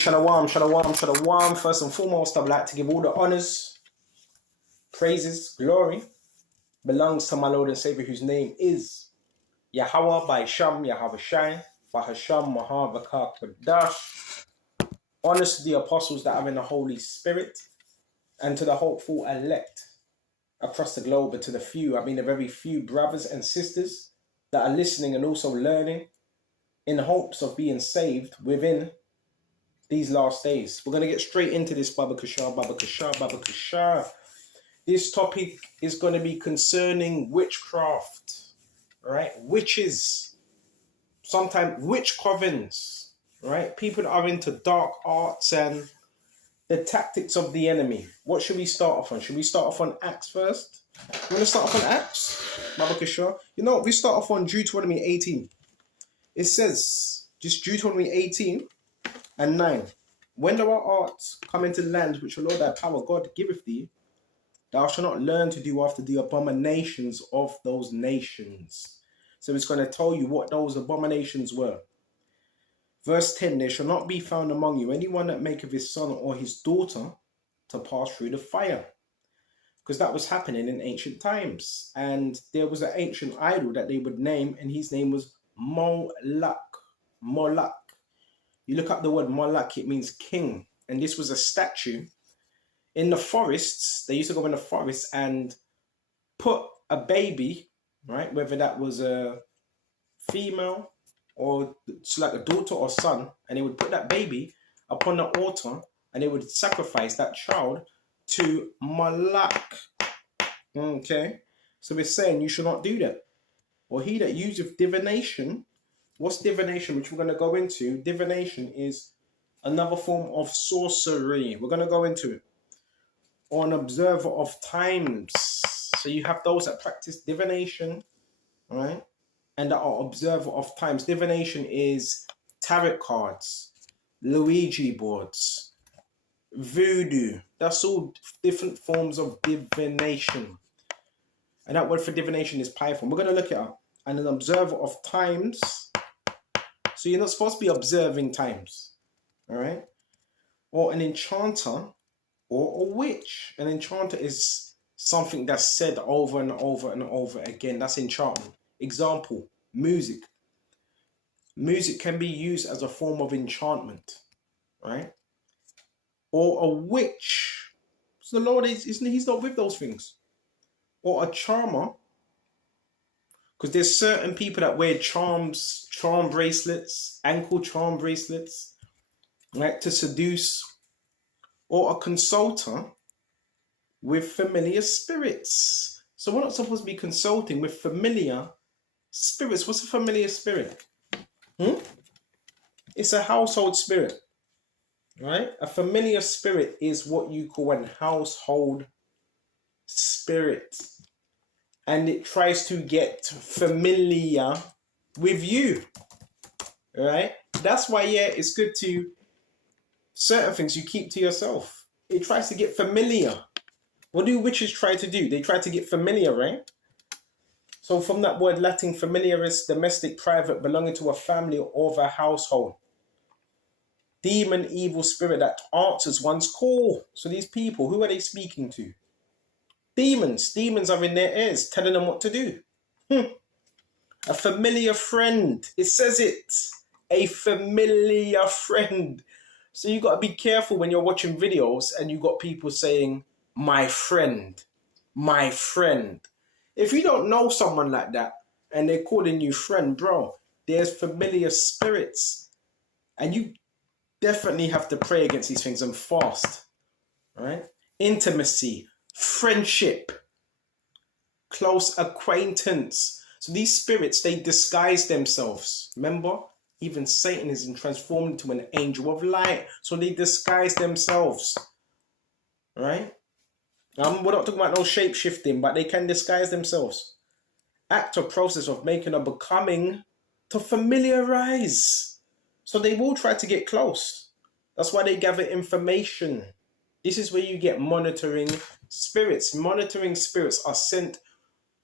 Shalom, shalom, shalom. First and foremost, I'd like to give all the honors, praises, glory belongs to my Lord and Savior, whose name is Yahweh by Sham Yahweh Shai, by Hasham Mahavakar Kadash. Honors to the apostles that are in the Holy Spirit, and to the hopeful elect across the globe, and to the few, the very few brothers and sisters that are listening and also learning in hopes of being saved within these last days. We're going to get straight into this, Baba Kashar. This topic is going to be concerning witchcraft, right? Witches, sometimes witch covens, right? People that are into dark arts and the tactics of the enemy. What should we start off on? Should we start off on Acts first? You want to start off on Acts, Baba Kashar? You know, we start off on Deuteronomy 18. It says, just Deuteronomy 18 and 9. When thou art come into the land which the Lord thy power God giveth thee, thou shalt not learn to do after the abominations of those nations. So it's going to tell you what those abominations were. Verse 10, there shall not be found among you anyone that maketh his son or his daughter to pass through the fire. Because that was happening in ancient times. And there was an ancient idol that they would name, and his name was Moloch. Moloch. You look up the word Moloch, it means king. And this was a statue. In the forests, they used to go in the forest and put a baby, right? Whether that was a female or it's like a daughter or son, and they would put that baby upon the altar and they would sacrifice that child to Moloch. Okay? So we're saying you should not do that. Or he that useth divination. What's divination? Which we're going to go into. Divination is another form of sorcery. We're going to go into it. Or an observer of times. So you have those that practice divination, right? And that are observer of times. Divination is tarot cards, Ouija boards, voodoo. That's all different forms of divination. And that word for divination is Python. We're going to look it up. And an observer of times. So you're not supposed to be observing times, all right? Or an enchanter or a witch. An enchanter is something that's said over and over and over again. That's enchantment. Example, music. Music can be used as a form of enchantment, right? Or a witch. So the Lord he's not with those things. Or a charmer. Because there's certain people that wear charm bracelets, ankle charm bracelets, right, to seduce. Or a consulter with familiar spirits. So we're not supposed to be consulting with familiar spirits. What's a familiar spirit? It's a household spirit, right? A familiar spirit is what you call a household spirit. And it tries to get familiar with you, right? That's why, it's good to, certain things you keep to yourself. It tries to get familiar. What do witches try to do? They try to get familiar, right? So from that word Latin, familiaris, domestic, private, belonging to a family or a household. Demon, evil spirit that answers one's call. So these people, who are they speaking to? Demons. Demons are in their ears, telling them what to do. A familiar friend. It says it. A familiar friend. So you got to be careful when you're watching videos and you got people saying, my friend, my friend. If you don't know someone like that and they're calling you friend, bro, there's familiar spirits. And you definitely have to pray against these things and fast. Right? Intimacy, friendship, close acquaintance. So these spirits, they disguise themselves. Remember? Even Satan is transformed into an angel of light. So they disguise themselves. Right? We're not talking about no shape-shifting, but they can disguise themselves. Act or process of making or becoming to familiarize. So they will try to get close. That's why they gather information. This is where you get monitoring spirits. Monitoring spirits are sent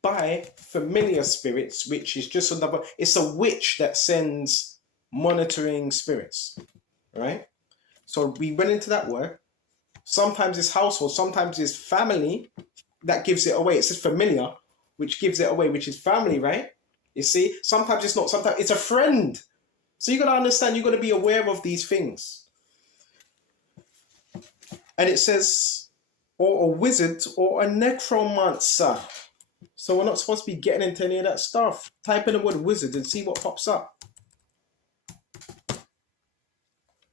by familiar spirits, which is just another, it's a witch that sends monitoring spirits, right? So we went into that word. Sometimes it's household, sometimes it's family that gives it away. It says familiar, which gives it away, which is family, right? You see, sometimes it's not, sometimes it's a friend. So you got to understand, you got to be aware of these things. And it says, or a wizard or a necromancer. So we're not supposed to be getting into any of that stuff. Type in the word wizard and see what pops up.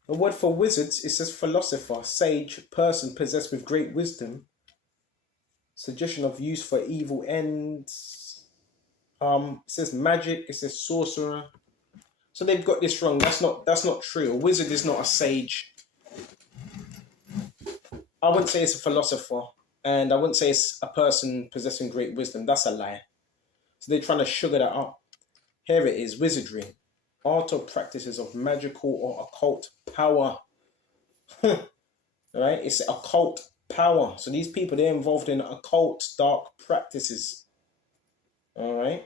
The word for wizards, it says philosopher, sage, person possessed with great wisdom, suggestion of use for evil ends. It says magic, it says sorcerer. So they've got this wrong. That's not true. A wizard is not a sage. I wouldn't say it's a philosopher, and I wouldn't say it's a person possessing great wisdom. That's a lie. So they're trying to sugar that up. Here it is, wizardry. Art or practices of magical or occult power. Right? It's occult power. So these people, they're involved in occult dark practices. All right.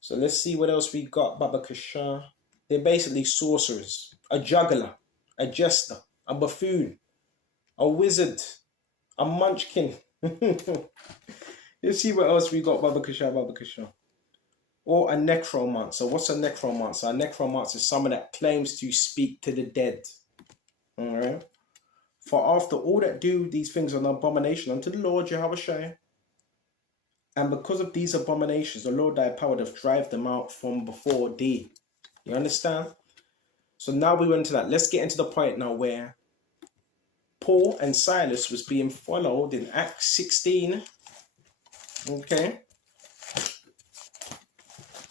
So let's see what else we got. Baba Kasha. They're basically sorcerers, a juggler, a jester, a buffoon, a wizard, a munchkin. Let's see what else we got. Baba Kasha, Baba Kasha. Or a necromancer. What's a necromancer? A necromancer is someone that claims to speak to the dead. All right. For after all that do these things are an abomination unto the Lord Jehovah Shai. And because of these abominations, the Lord thy power doth drive them out from before thee. You understand? So now we went to that. Let's get into the point now where Paul and Silas was being followed in Acts 16. Okay.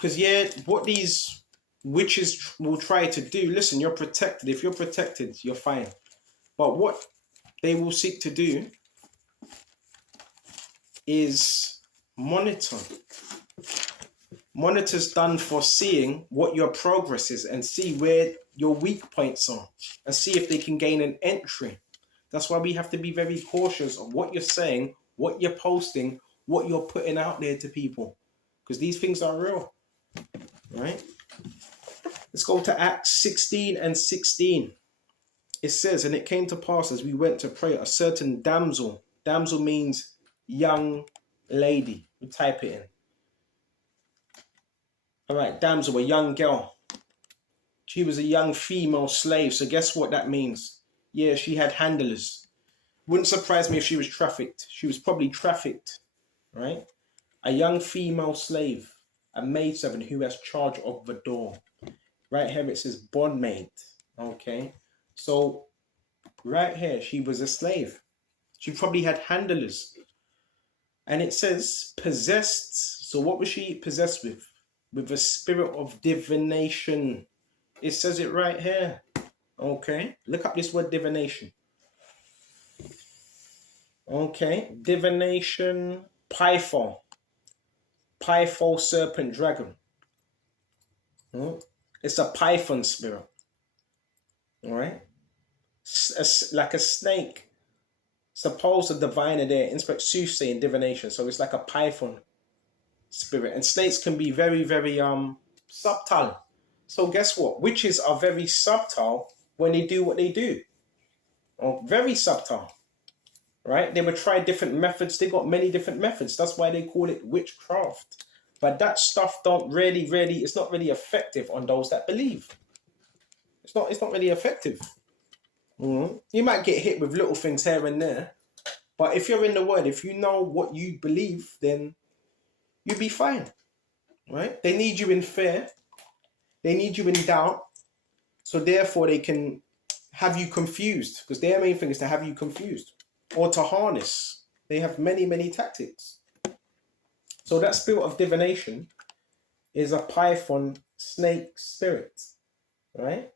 Because what these witches will try to do, listen, you're protected. If you're protected, you're fine. But what they will seek to do is monitor. Monitor's done for seeing what your progress is and see where your weak points are and see if they can gain an entry. That's why we have to be very cautious of what you're saying, what you're posting, what you're putting out there to people. Because these things are real. Right? Let's go to Acts 16 and 16. It says, and it came to pass as we went to pray, a certain damsel. Damsel means young lady. We type it in. All right, damsel, a young girl. She was a young female slave. So guess what that means? Yeah, she had handlers. Wouldn't surprise me if she was trafficked. She was probably trafficked, right? A young female slave, a maidservant who has charge of the door. Right here it says bondmaid. Okay, so right here she was a slave. She probably had handlers. And it says possessed. So what was she possessed with? With a spirit of divination. It says it right here. Okay, look up this word divination. Okay, divination, Python. Python, serpent, dragon. It's a python spirit. All right, like a snake. Suppose a diviner there, inspect soothsaying, divination. So it's like a python spirit, and snakes can be very, very subtle. So guess what? Witches are very subtle when they do what they do. Very subtle, right? They would try different methods. They got many different methods. That's why they call it witchcraft. But that stuff it's not really effective on those that believe. It's not really effective. You might get hit with little things here and there. But if you're in the word, if you know what you believe, then you'll be fine, right? They need you in fear. They need you in doubt. So therefore they can have you confused, because their main thing is to have you confused or to harness. They have many, many tactics. So that spirit of divination is a python snake spirit, right?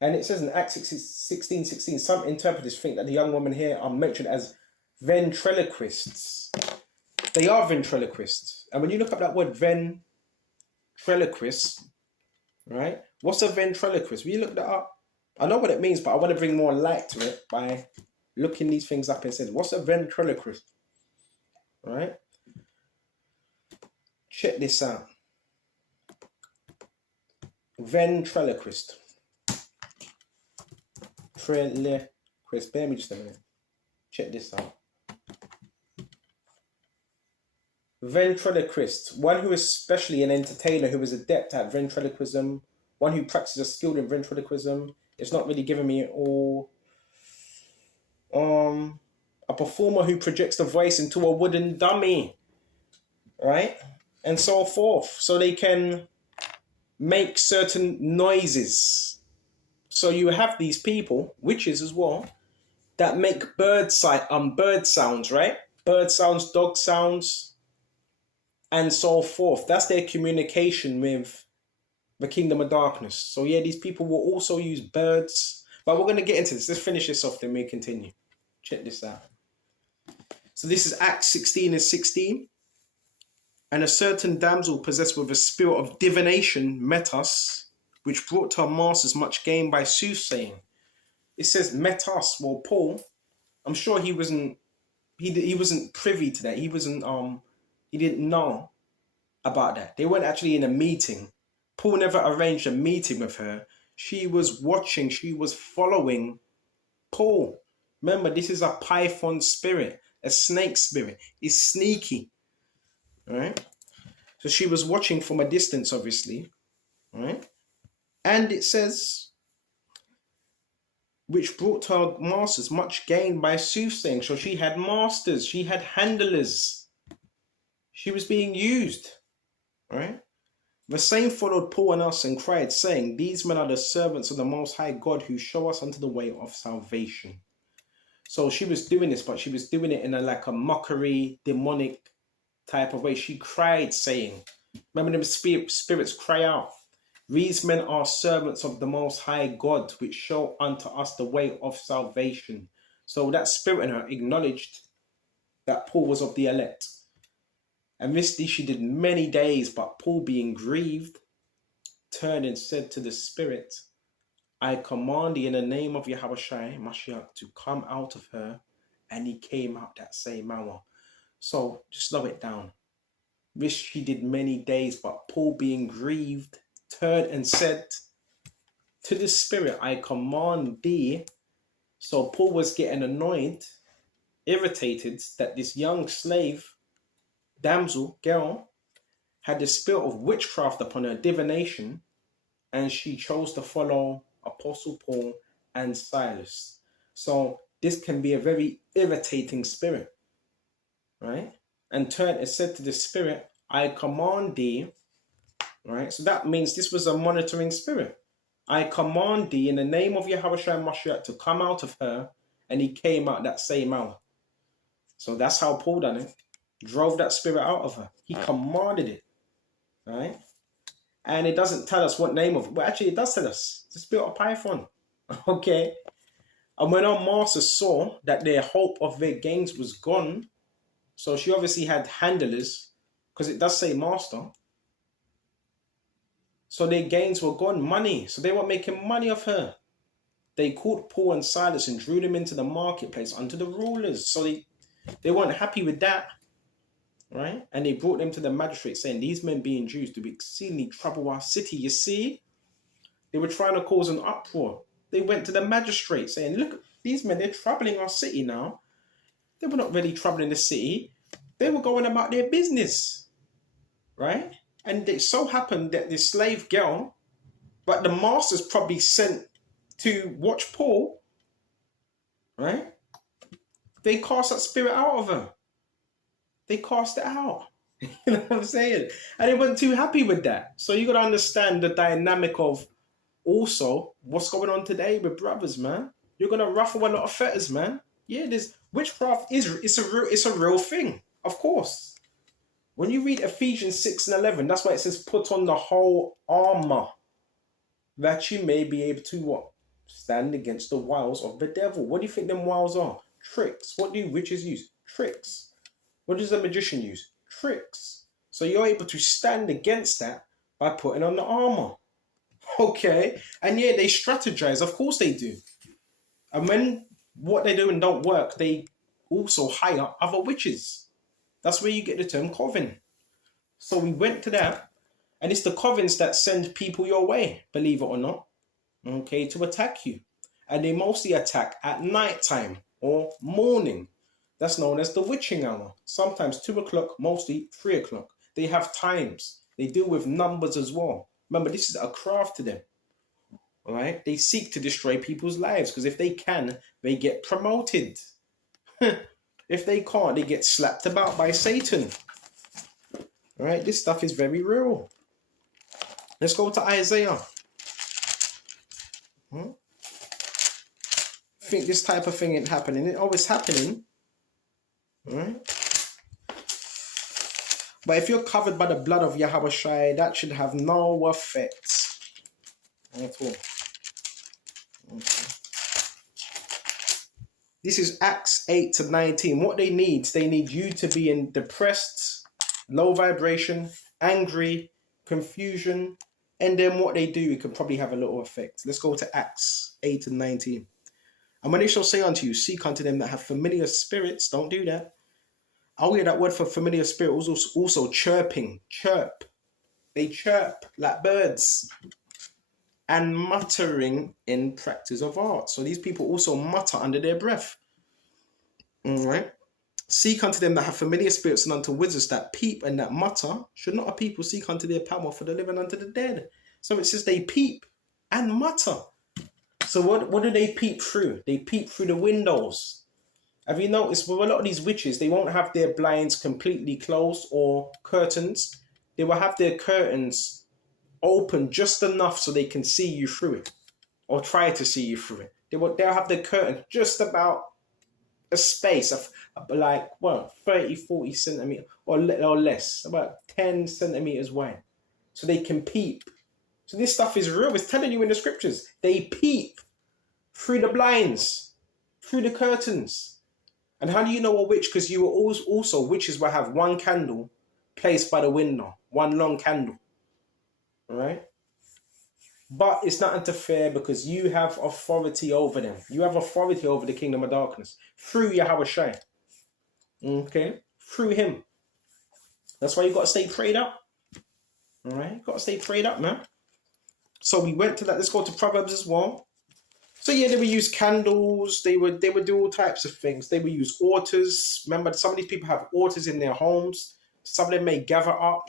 And it says in Acts 16:16, some interpreters think that the young women here are mentioned as ventriloquists. They are ventriloquists. And when you look up that word ventriloquist, right? What's a ventriloquist? Will you look that up? I know what it means, but I want to bring more light to it by looking these things up and saying, what's a ventriloquist? Right? Check this out. Ventriloquist. Ventriloquist. Bear me just a minute. Check this out. Ventriloquist. One who is especially an entertainer who is adept at ventriloquism. One who practices skilled in ventriloquism. It's not really giving me all. A performer who projects the voice into a wooden dummy. Right? And so forth. So they can make certain noises. So you have these people, witches as well, that make bird sounds, right? Bird sounds, dog sounds, and so forth. That's their communication with the kingdom of darkness. So yeah, these people will also use birds. But we're going to get into this. Let's finish this off, then we continue. Check this out. So this is Acts 16 and 16. And a certain damsel possessed with a spirit of divination met us, which brought to her masters much gain by soothsaying. It says met us. Well, Paul, I'm sure he wasn't privy to that. He didn't know about that. They weren't actually in a meeting. Paul never arranged a meeting with her. She was watching, she was following Paul. Remember, this is a python spirit, a snake spirit. It's sneaky. All right? So she was watching from a distance, obviously. All right? And it says, which brought to her masters much gain by soothsaying. So she had masters, she had handlers. She was being used. All right? The same followed Paul and us and cried, saying, these men are the servants of the Most High God who show us unto the way of salvation. So she was doing this, but she was doing it in a mockery, demonic type of way. She cried, saying, remember them spirits cry out, these men are servants of the Most High God, which show unto us the way of salvation. So that spirit in her acknowledged that Paul was of the elect. And this she did many days, but Paul, being grieved, turned and said to the spirit, I command thee in the name of Yahushua Mashiach to come out of her. And he came out that same hour. So just slow it down. This she did many days, but Paul, being grieved, turned and said to the spirit, I command thee. So Paul was getting annoyed, irritated that this young slave, damsel, girl, had the spirit of witchcraft upon her, divination, and she chose to follow Apostle Paul and Silas. So this can be a very irritating spirit, right? And turned and said to the spirit, I command thee, right? So that means this was a monitoring spirit. I command thee in the name of Yahushua Mashiach to come out of her, and he came out that same hour. So that's how Paul done it. Drove that spirit out of her. He commanded it, right? And it doesn't tell us what name of it. Well, actually, it does tell us. It's the spirit of Python. Okay? And when our master saw that their hope of their gains was gone, so she obviously had handlers, because it does say master. So their gains were gone, money. So they were making money off her. They caught Paul and Silas and drew them into the marketplace unto the rulers. So they weren't happy with that. Right? And they brought them to the magistrate, saying, these men being Jews do exceedingly trouble our city. You see, they were trying to cause an uproar. They went to the magistrate saying, look, these men, they're troubling our city now. They were not really troubling the city. They were going about their business. Right? And it so happened that this slave girl, but the masters probably sent to watch Paul, right? They cast that spirit out of her. They cast it out. You know what I'm saying? And they weren't too happy with that. So you got to understand the dynamic of also what's going on today with brothers, man. You're going to ruffle a lot of feathers, man. Yeah, this witchcraft it's a real thing, of course. When you read Ephesians 6 and 11, that's why it says, put on the whole armor that you may be able to what? Stand against the wiles of the devil. What do you think them wiles are? Tricks. What do witches use? Tricks. What does a magician use? Tricks. So you're able to stand against that by putting on the armor. Okay. And yeah, they strategize. Of course they do. And when what they're doing don't work, they also hire other witches. That's where you get the term coven. So we went to that. And it's the covens that send people your way, believe it or not. Okay, to attack you. and they mostly attack at night time or morning. That's known as the witching hour. Sometimes 2 o'clock, mostly 3 o'clock. They have times. They deal with numbers as well. Remember, this is a craft to them. All right? They seek to destroy people's lives because if they can, they get promoted. If they can't, they get slapped about by Satan. All right? This stuff is very real. Let's go to Isaiah. Think this type of thing ain't happening. It always happening. All right? But if you're covered by the blood of Yahweh Shai, that should have no effect at all. Okay. This is Acts 8 to 19. What they need you to be in depressed, low vibration, angry, confusion, and then what they do, it can probably have a little effect. Let's go to Acts 8 and 19. And when they shall say unto you, seek unto them that have familiar spirits, don't do that. Oh yeah, that word for familiar spirit was also chirping, chirp. They chirp like birds. And muttering in practice of art. So these people also mutter under their breath. All right. Seek unto them that have familiar spirits and unto wizards that peep and that mutter. Should not a people seek unto their power for the living unto the dead? So it says they peep and mutter. So what do they peep through? They peep through the windows. Have you noticed with a lot of these witches, they won't have their blinds completely closed or curtains. They will have their curtains open just enough so they can see you through it or try to see you through it. They'll have the curtain just about a space of like, 30, 40 centimeters or less, about 10 centimeters wide. So they can peep. So this stuff is real. It's telling you in the scriptures. They peep through the blinds, through the curtains. And how do you know a witch? Because you will also, witches will have one candle placed by the window, one long candle. All right? But it's not unfair because you have authority over them. You have authority over the kingdom of darkness through Yahweh Shai. Okay? Through him. That's why you got to stay prayed up. All right? Got to stay prayed up, man. So we went to that. Let's go to Proverbs as well. So yeah, they would use candles. They would do all types of things. They would use altars. Remember, some of these people have altars in their homes. Some of them may gather up.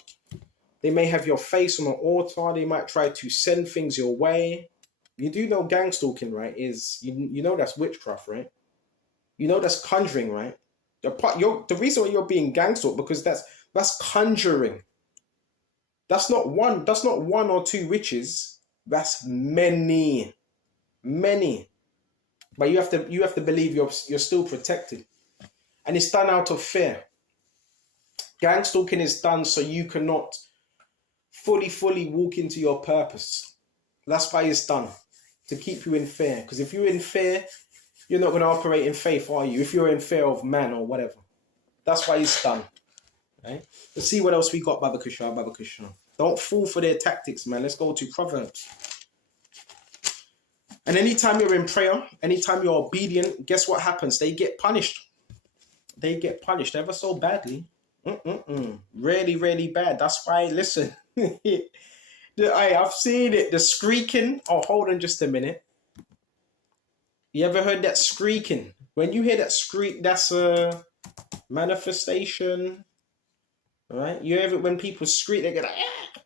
They may have your face on an altar. They might try to send things your way. You do know gang stalking, right? You know that's witchcraft, right? You know that's conjuring, right? The reason why you're being gang stalked because that's conjuring. That's not one or two witches. That's many. But you have to believe you're still protected. And it's done out of fear. Gang stalking is done so you cannot fully walk into your purpose. That's why it's done. To keep you in fear. Because if you're in fear, you're not going to operate in faith, are you? If you're in fear of man or whatever. That's why it's done. Right? Let's see what else we got, Baba Kusha. Don't fall for their tactics, man. Let's go to Proverbs. And anytime you're in prayer, anytime you're obedient, guess what happens? They get punished. They get punished ever so badly. Really, really bad. That's why, listen. I've seen it. The squeaking. Oh, hold on just a minute. You ever heard that squeaking? When you hear that squeak, that's a manifestation. All right? You ever, when people squeak, they get like, ah!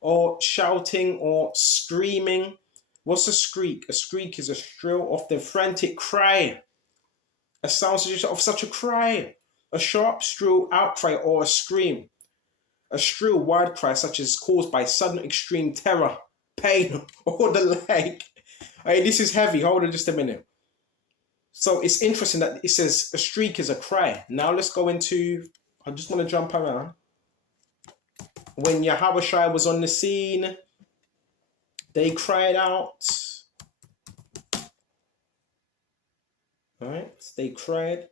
Or shouting or screaming. What's a squeak? A squeak is a shrill of the frantic cry. A sound of such a cry. A sharp, shrill outcry or a scream. A shrill, wide cry such as caused by sudden extreme terror, pain, or the like. Hey, this is heavy. Hold on just a minute. So it's interesting that it says a shriek is a cry. Now let's go into, I just want to jump around. When Yahweh Shai was on the scene, they cried out. All right, they cried.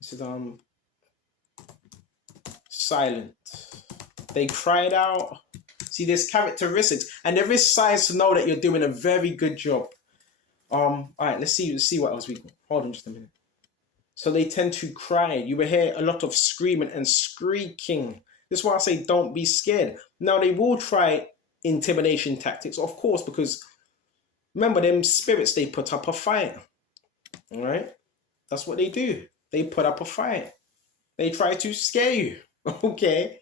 This is silent. They cried out. See, there's characteristics, and there is signs to know that you're doing a very good job. All right, let's see what else we got. Hold on just a minute. So they tend to cry. You will hear a lot of screaming and squeaking. This is why I say don't be scared. Now they will try intimidation tactics, of course, because remember them spirits, they put up a fight. All right? That's what they do. They put up a fight. They try to scare you. Okay?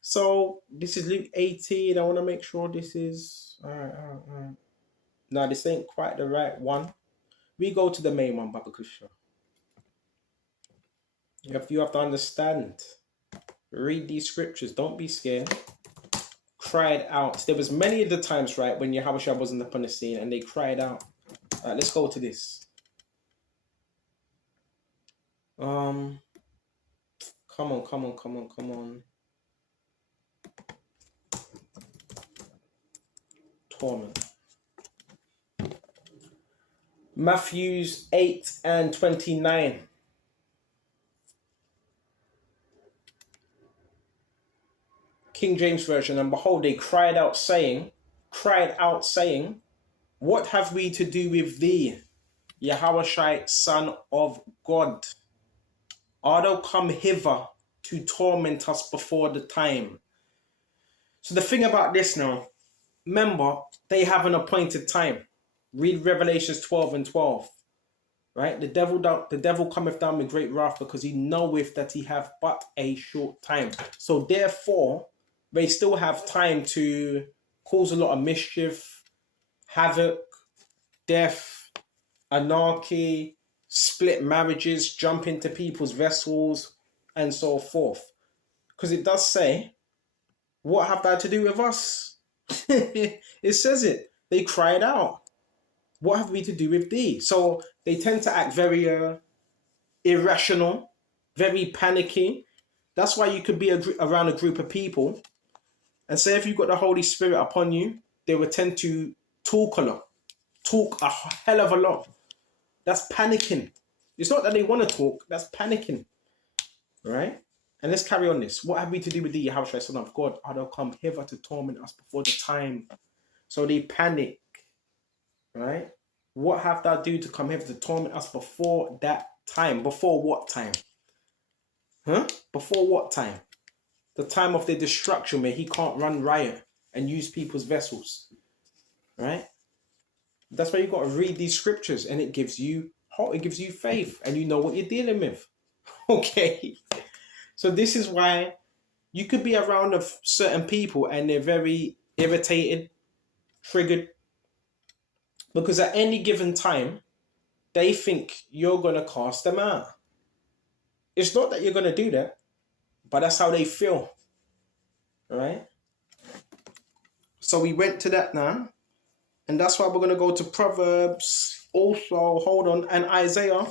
So this is Luke 18. I want to make sure this is... all right. No, this ain't quite the right one. We go to the main one, Baba Kusha. You have to understand. Read these scriptures. Don't be scared. Cried out. There was many of the times, right, when Yahushua wasn't up on the scene and they cried out. All right, let's go to this. Come on. Torment. Matthews 8 and 29. King James Version. And behold, they cried out saying, what have we to do with thee, Yahushua, Son of God? Art thou come hither to torment us before the time? So the thing about this now, remember, they have an appointed time. Read Revelations 12 and 12. Right? The devil cometh down with great wrath because he knoweth that he hath but a short time. So therefore, they still have time to cause a lot of mischief, havoc, death, anarchy, split marriages, jump into people's vessels, and so forth. Because it does say, what have that to do with us? It says it. They cried out. What have we to do with thee? So they tend to act very irrational, very panicky. That's why you could be around a group of people and say if you've got the Holy Spirit upon you, they would tend to talk a lot. Talk a hell of a lot. That's panicking. It's not that they want to talk, that's panicking. Right? And let's carry on this. What have we to do with thee, Yahushua, Son of God? Art thou come hither to torment us before the time? So they panic. Right? What have thou do to come hither to torment us before that time? Before what time? Before what time? The time of their destruction where he can't run riot and use people's vessels. Right? That's why you've got to read these scriptures and it gives you hope, it gives you faith and you know what you're dealing with. Okay? So this is why you could be around certain people and they're very irritated, triggered, because at any given time, they think you're going to cast them out. It's not that you're going to do that, but that's how they feel. All right? So we went to that now. And that's why we're going to go to Proverbs also. Hold on. And Isaiah.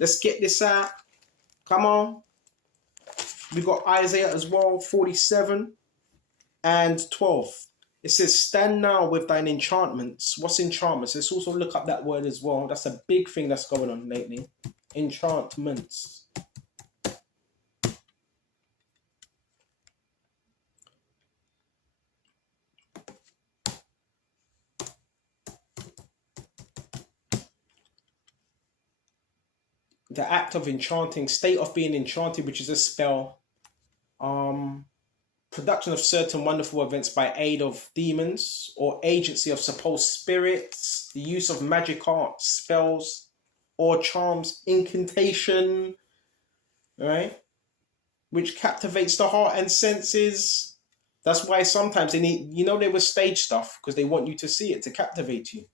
Let's get this out. Come on. We got Isaiah as well. 47 and 12. It says, stand now with thine enchantments. What's enchantments? Let's also look up that word as well. That's a big thing that's going on lately. Enchantments. The act of enchanting, state of being enchanted, which is a spell. Production of certain wonderful events by aid of demons or agency of supposed spirits, the use of magic arts, spells, or charms, incantation, right? Which captivates the heart and senses. That's why sometimes they need, they were stage stuff because they want you to see it to captivate you.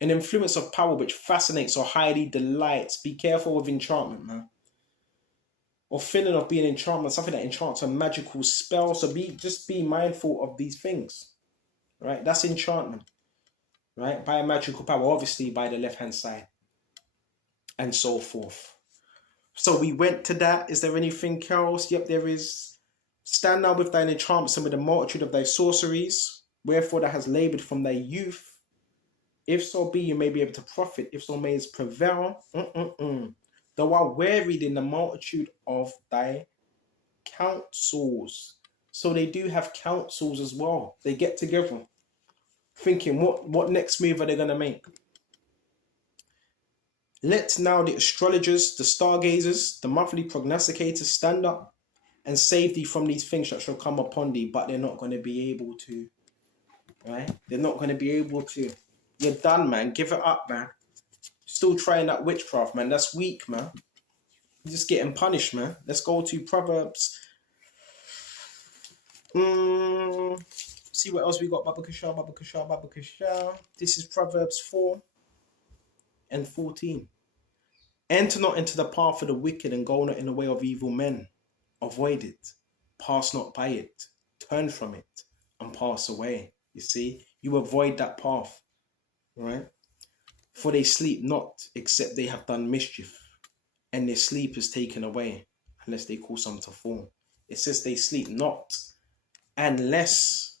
An influence of power which fascinates or highly delights. Be careful with enchantment, man. Or feeling of being enchantment, something that enchants a magical spell. So just be mindful of these things, right? That's enchantment, right? By a magical power, obviously by the left-hand side, and so forth. So we went to that. Is there anything else? Yep, there is. Stand now with thine enchantments and with the multitude of thy sorceries, wherefore thou hast labored from thy youth. If so be, you may be able to profit. If so mayest prevail. Thou art wearied in the multitude of thy councils. So they do have councils as well. They get together thinking what next move are they going to make. Let now the astrologers, the stargazers, the monthly prognosticators stand up and save thee from these things that shall come upon thee, but they're not going to be able to. Right? They're not going to be able to. You're done, man. Give it up, man. Still trying that witchcraft, man. That's weak, man. You're just getting punished, man. Let's go to Proverbs. See what else we got. Babakasha. This is Proverbs 4:14. Enter not into the path of the wicked, and go not in the way of evil men. Avoid it. Pass not by it. Turn from it and pass away. You see, you avoid that path, right? For they sleep not, except they have done mischief, and their sleep is taken away, unless they cause some to fall. It says they sleep not, unless,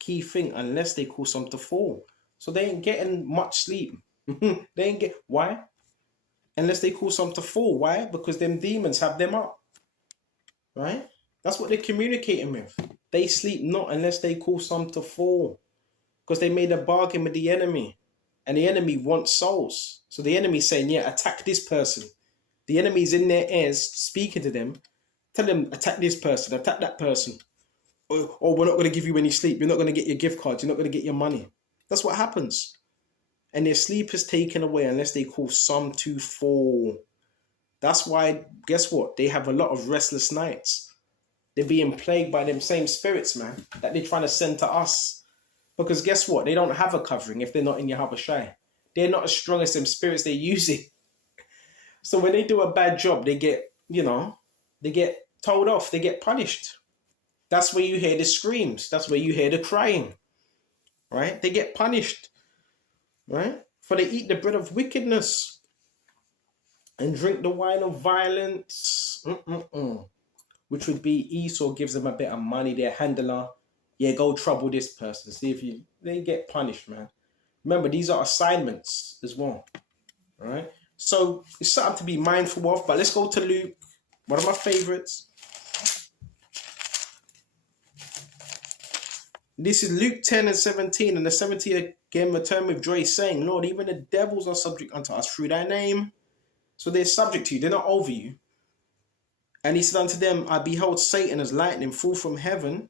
key thing, unless they cause some to fall. So they ain't getting much sleep. They ain't get, why? Unless they cause some to fall. Why? Because them demons have them up, right? That's what they're communicating with. They sleep not unless they cause some to fall, because they made a bargain with the enemy, and the enemy wants souls. So the enemy's saying, yeah, attack this person. The enemy's in their ears speaking to them. Tell them, attack this person, attack that person. Or we're not going to give you any sleep. You're not going to get your gift cards. You're not going to get your money. That's what happens. And their sleep is taken away unless they cause some to fall. That's why, guess what? They have a lot of restless nights. They're being plagued by them same spirits, man, that they're trying to send to us. Because guess what? They don't have a covering if they're not in Yahweh Shai. They're not as strong as them spirits they're using. So when they do a bad job, they get, they get told off. They get punished. That's where you hear the screams. That's where you hear the crying, right? They get punished, right? For they eat the bread of wickedness and drink the wine of violence, which would be Esau gives them a bit of money, their handler. Yeah, go trouble this person. See if they get punished, man. Remember, these are assignments as well, right? So it's something to be mindful of. But let's go to Luke, one of my favorites. This is Luke 10:17, and the 70 again return with joy, saying, Lord, even the devils are subject unto us through thy name. So they're subject to you, they're not over you. And he said unto them, I beheld Satan as lightning fall from heaven,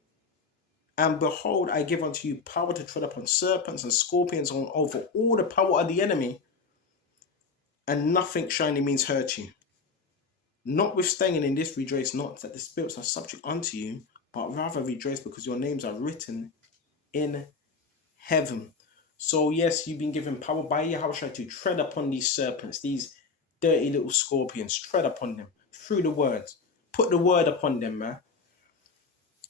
and behold, I give unto you power to tread upon serpents and scorpions, and over all the power of the enemy, and nothing shall any means hurt you. Notwithstanding in this rejoice not that the spirits are subject unto you, but rather rejoice because your names are written in heaven. So yes, you've been given power by Yahushua to tread upon these serpents, these dirty little scorpions. Tread upon them through the word. Put the word upon them, man.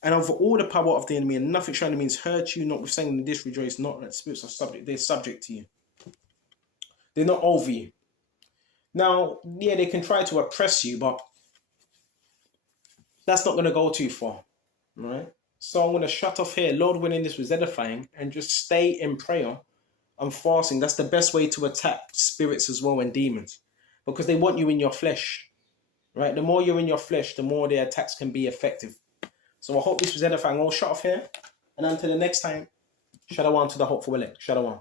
And over all the power of the enemy, and nothing shall any means hurt you, notwithstanding this rejoice not that spirits are subject. They're subject to you. They're not over you. Now, yeah, they can try to oppress you, but that's not going to go too far, right? So I'm going to shut off here. Lord willing, this was edifying, and just stay in prayer and fasting. That's the best way to attack spirits as well and demons, because they want you in your flesh, right? The more you're in your flesh, the more their attacks can be effective. So I hope this was edifying. I'll shut off here, and until the next time, Shalom to the hopeful elect. Shalom.